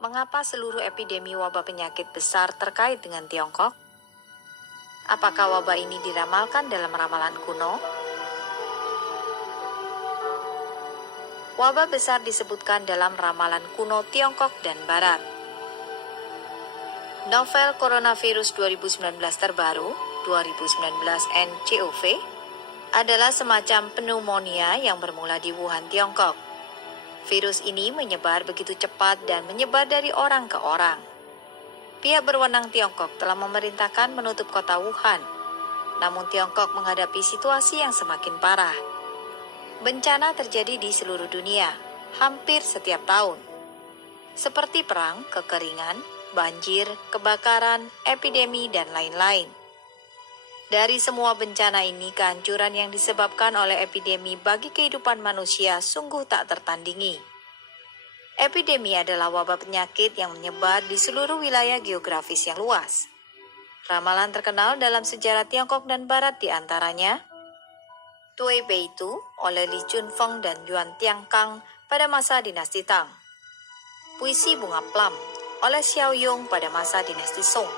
Mengapa seluruh epidemi wabah penyakit besar terkait dengan Tiongkok? Apakah wabah ini diramalkan dalam ramalan kuno? Wabah besar disebutkan dalam ramalan kuno Tiongkok dan Barat. Novel coronavirus 2019 terbaru, 2019 nCoV, adalah semacam pneumonia yang bermula di Wuhan, Tiongkok. Virus ini menyebar begitu cepat dan menyebar dari orang ke orang. Pihak berwenang Tiongkok telah memerintahkan menutup kota Wuhan, namun Tiongkok menghadapi situasi yang semakin parah. Bencana terjadi di seluruh dunia, hampir setiap tahun. Seperti perang, kekeringan, banjir, kebakaran, epidemi, dan lain-lain. Dari semua bencana ini, kehancuran yang disebabkan oleh epidemi bagi kehidupan manusia sungguh tak tertandingi. Epidemi adalah wabah penyakit yang menyebar di seluruh wilayah geografis yang luas. Ramalan terkenal dalam sejarah Tiongkok dan Barat diantaranya Tui Beitu oleh Li Chunfeng dan Yuan Tiangkang pada masa dinasti Tang, Puisi Bunga Plum oleh Xiao Yong pada masa dinasti Song,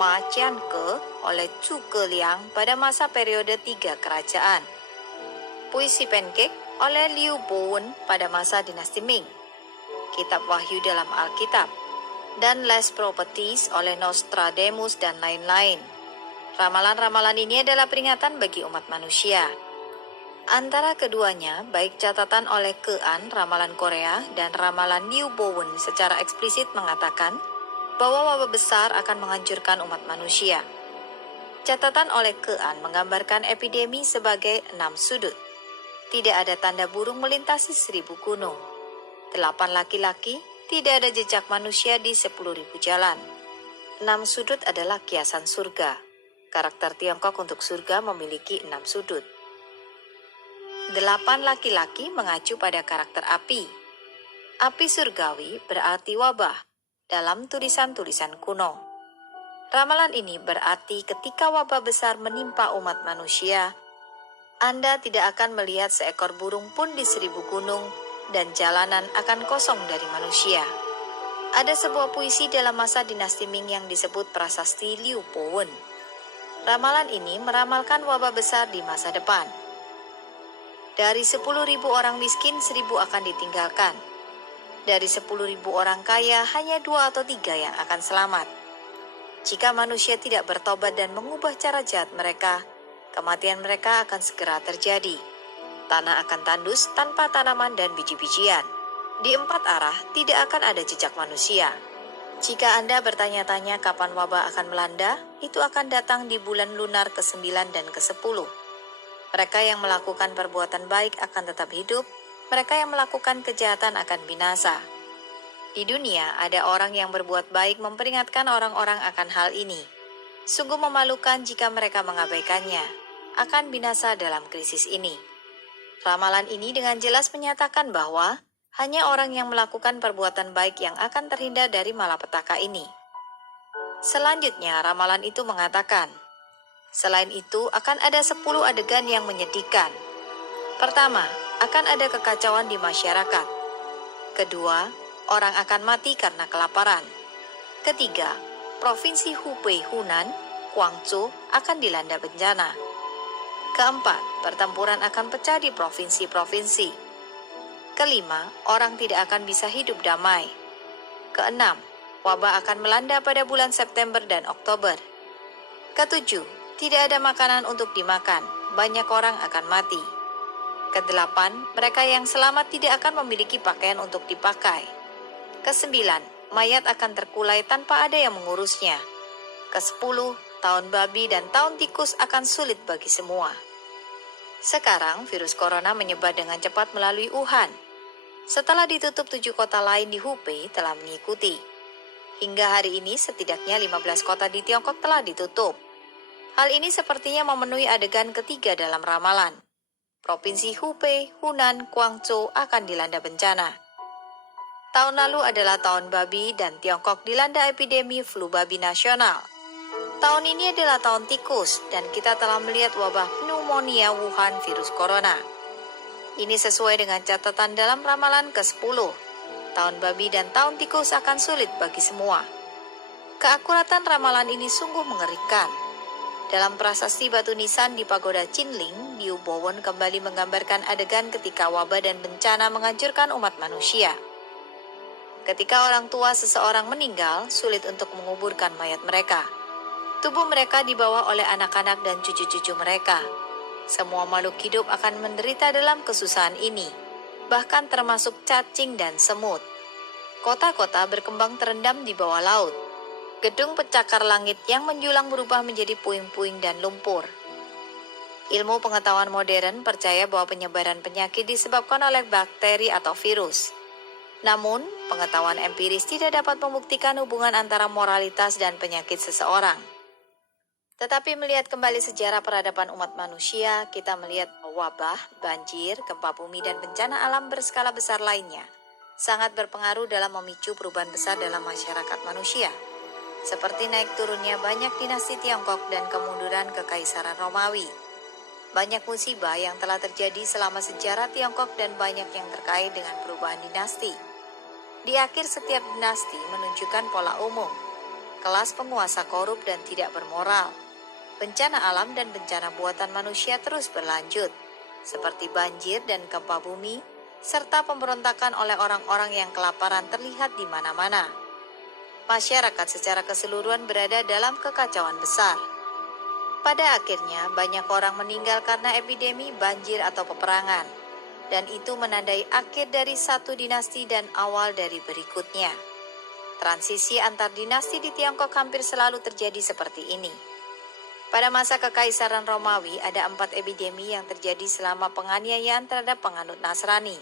Ma Jianke oleh Zhu Keliang pada masa periode 3 kerajaan, Puisi Pancake oleh Liu Bowen pada masa dinasti Ming, Kitab Wahyu dalam Alkitab, dan Last Properties oleh Nostradamus dan lain-lain. Ramalan-ramalan ini adalah peringatan bagi umat manusia. Antara keduanya, baik catatan oleh Kean, ramalan Korea, dan ramalan Liu Bowen secara eksplisit mengatakan bahwa wabah besar akan menghancurkan umat manusia. Catatan oleh Kean menggambarkan epidemi sebagai 6 sudut. Tidak ada tanda burung melintasi 1000 gunung. 8 laki-laki, tidak ada jejak manusia di 10.000 jalan. 6 sudut adalah kiasan surga. Karakter Tiongkok untuk surga memiliki 6 sudut. 8 laki-laki mengacu pada karakter api. Api surgawi berarti wabah dalam tulisan-tulisan kuno. Ramalan ini berarti ketika wabah besar menimpa umat manusia, Anda tidak akan melihat seekor burung pun di 1000 gunung dan jalanan akan kosong dari manusia. Ada sebuah puisi dalam masa dinasti Ming yang disebut prasasti Liu Bowen. Ramalan ini meramalkan wabah besar di masa depan. Dari 10.000 orang miskin, 1.000 akan ditinggalkan. Dari 10.000 orang kaya, hanya 2 atau 3 yang akan selamat. Jika manusia tidak bertobat dan mengubah cara jahat mereka, kematian mereka akan segera terjadi. Tanah akan tandus tanpa tanaman dan biji-bijian. Di 4 arah tidak akan ada jejak manusia. Jika Anda bertanya-tanya kapan wabah akan melanda, itu akan datang di bulan lunar ke-9 dan ke-10. Mereka yang melakukan perbuatan baik akan tetap hidup, mereka yang melakukan kejahatan akan binasa. Di dunia, ada orang yang berbuat baik memperingatkan orang-orang akan hal ini. Sungguh memalukan jika mereka mengabaikannya, akan binasa dalam krisis ini. Ramalan ini dengan jelas menyatakan bahwa hanya orang yang melakukan perbuatan baik yang akan terhindar dari malapetaka ini. Selanjutnya, ramalan itu mengatakan, selain itu akan ada 10 adegan yang menyedihkan. Pertama, akan ada kekacauan di masyarakat. Kedua, orang akan mati karena kelaparan. Ketiga, Provinsi Hubei, Hunan, Guangzhou akan dilanda bencana. Keempat, pertempuran akan pecah di provinsi-provinsi. Kelima, orang tidak akan bisa hidup damai. Keenam, wabah akan melanda pada bulan September dan Oktober. Ketujuh, tidak ada makanan untuk dimakan, banyak orang akan mati. Kedelapan, mereka yang selamat tidak akan memiliki pakaian untuk dipakai. Kesembilan, mayat akan terkulai tanpa ada yang mengurusnya. Kesepuluh, tahun babi dan tahun tikus akan sulit bagi semua. Sekarang, virus corona menyebar dengan cepat melalui Wuhan. Setelah ditutup 7 kota lain di Hubei telah mengikuti. Hingga hari ini setidaknya 15 kota di Tiongkok telah ditutup. Hal ini sepertinya memenuhi adegan ketiga dalam ramalan. Provinsi Hubei, Hunan, Guangzhou akan dilanda bencana. Tahun lalu adalah tahun babi dan Tiongkok dilanda epidemi flu babi nasional. Tahun ini adalah tahun tikus dan kita telah melihat wabah pneumonia Wuhan virus corona. Ini sesuai dengan catatan dalam ramalan ke-10. tahun babi dan tahun tikus akan sulit bagi semua. Keakuratan ramalan ini sungguh mengerikan. Dalam prasasti batu nisan di pagoda Chinling, Liu Bowon kembali menggambarkan adegan ketika wabah dan bencana menghancurkan umat manusia. Ketika orang tua seseorang meninggal, sulit untuk menguburkan mayat mereka. Tubuh mereka dibawa oleh anak-anak dan cucu-cucu mereka. Semua makhluk hidup akan menderita dalam kesusahan ini, bahkan termasuk cacing dan semut. Kota-kota berkembang terendam di bawah laut. Gedung pencakar langit yang menjulang berubah menjadi puing-puing dan lumpur. Ilmu pengetahuan modern percaya bahwa penyebaran penyakit disebabkan oleh bakteri atau virus. Namun, pengetahuan empiris tidak dapat membuktikan hubungan antara moralitas dan penyakit seseorang. Tetapi melihat kembali sejarah peradaban umat manusia, kita melihat wabah, banjir, gempa bumi, dan bencana alam berskala besar lainnya sangat berpengaruh dalam memicu perubahan besar dalam masyarakat manusia. Seperti naik turunnya banyak dinasti Tiongkok dan kemunduran Kekaisaran Romawi. Banyak musibah yang telah terjadi selama sejarah Tiongkok dan banyak yang terkait dengan perubahan dinasti. Di akhir setiap dinasti menunjukkan pola umum, kelas penguasa korup dan tidak bermoral. Bencana alam dan bencana buatan manusia terus berlanjut, seperti banjir dan gempa bumi, serta pemberontakan oleh orang-orang yang kelaparan terlihat di mana-mana. Masyarakat secara keseluruhan berada dalam kekacauan besar. Pada akhirnya, banyak orang meninggal karena epidemi, banjir, atau peperangan, dan itu menandai akhir dari satu dinasti dan awal dari berikutnya. Transisi antar dinasti di Tiongkok hampir selalu terjadi seperti ini. Pada masa Kekaisaran Romawi, ada 4 epidemi yang terjadi selama penganiayaan terhadap penganut Nasrani.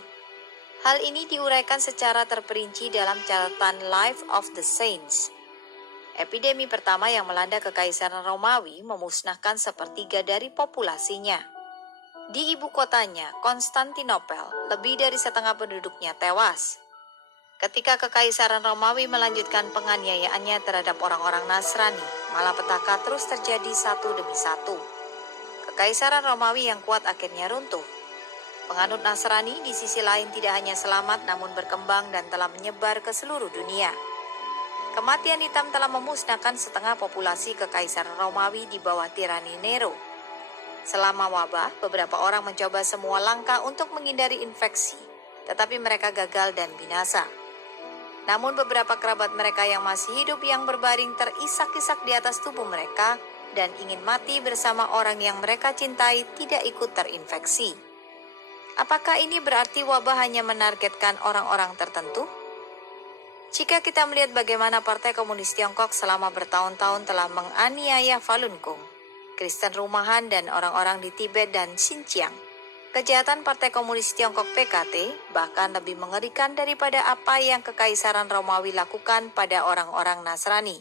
Hal ini diuraikan secara terperinci dalam catatan Life of the Saints. Epidemi pertama yang melanda Kekaisaran Romawi memusnahkan sepertiga dari populasinya. Di ibu kotanya, Konstantinopel, lebih dari setengah penduduknya tewas. Ketika Kekaisaran Romawi melanjutkan penganiayaannya terhadap orang-orang Nasrani, malapetaka terus terjadi satu demi satu. Kekaisaran Romawi yang kuat akhirnya runtuh. Penganut Nasrani di sisi lain tidak hanya selamat namun berkembang dan telah menyebar ke seluruh dunia. Kematian hitam telah memusnahkan setengah populasi Kekaisaran Romawi di bawah tirani Nero. Selama wabah, beberapa orang mencoba semua langkah untuk menghindari infeksi, tetapi mereka gagal dan binasa. Namun beberapa kerabat mereka yang masih hidup yang berbaring terisak-isak di atas tubuh mereka dan ingin mati bersama orang yang mereka cintai tidak ikut terinfeksi. Apakah ini berarti wabah hanya menargetkan orang-orang tertentu? Jika kita melihat bagaimana Partai Komunis Tiongkok selama bertahun-tahun telah menganiaya Falun Gong, Kristen rumahan dan orang-orang di Tibet dan Xinjiang, kejahatan Partai Komunis Tiongkok PKT bahkan lebih mengerikan daripada apa yang Kekaisaran Romawi lakukan pada orang-orang Nasrani.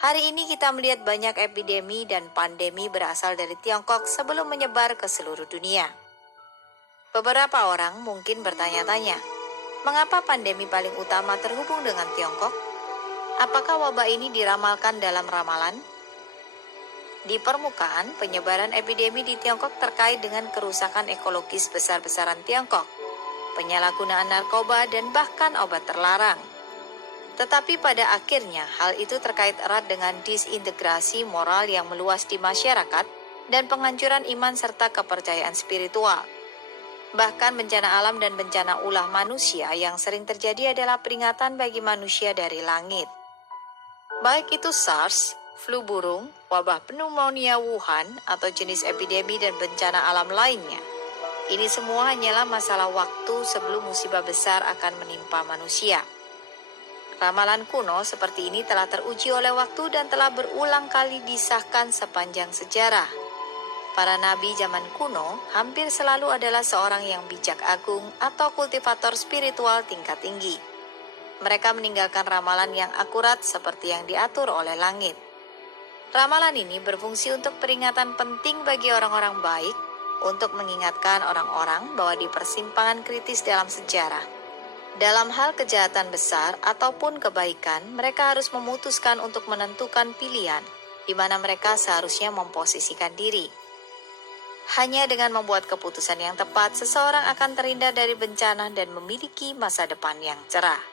Hari ini kita melihat banyak epidemi dan pandemi berasal dari Tiongkok sebelum menyebar ke seluruh dunia. Beberapa orang mungkin bertanya-tanya, mengapa pandemi paling utama terhubung dengan Tiongkok? Apakah wabah ini diramalkan dalam ramalan? Di permukaan, penyebaran epidemi di Tiongkok terkait dengan kerusakan ekologis besar-besaran Tiongkok, penyalahgunaan narkoba, dan bahkan obat terlarang. Tetapi pada akhirnya, hal itu terkait erat dengan disintegrasi moral yang meluas di masyarakat dan penghancuran iman serta kepercayaan spiritual. Bahkan bencana alam dan bencana ulah manusia yang sering terjadi adalah peringatan bagi manusia dari langit. Baik itu SARS, flu burung, wabah pneumonia Wuhan, atau jenis epidemi dan bencana alam lainnya. Ini semua hanyalah masalah waktu sebelum musibah besar akan menimpa manusia. Ramalan kuno seperti ini telah teruji oleh waktu dan telah berulang kali disahkan sepanjang sejarah. Para nabi zaman kuno hampir selalu adalah seorang yang bijak agung atau kultivator spiritual tingkat tinggi. Mereka meninggalkan ramalan yang akurat seperti yang diatur oleh langit. Ramalan ini berfungsi untuk peringatan penting bagi orang-orang baik, untuk mengingatkan orang-orang bahwa di persimpangan kritis dalam sejarah, dalam hal kejahatan besar ataupun kebaikan, mereka harus memutuskan untuk menentukan pilihan di mana mereka seharusnya memposisikan diri. Hanya dengan membuat keputusan yang tepat, seseorang akan terhindar dari bencana dan memiliki masa depan yang cerah.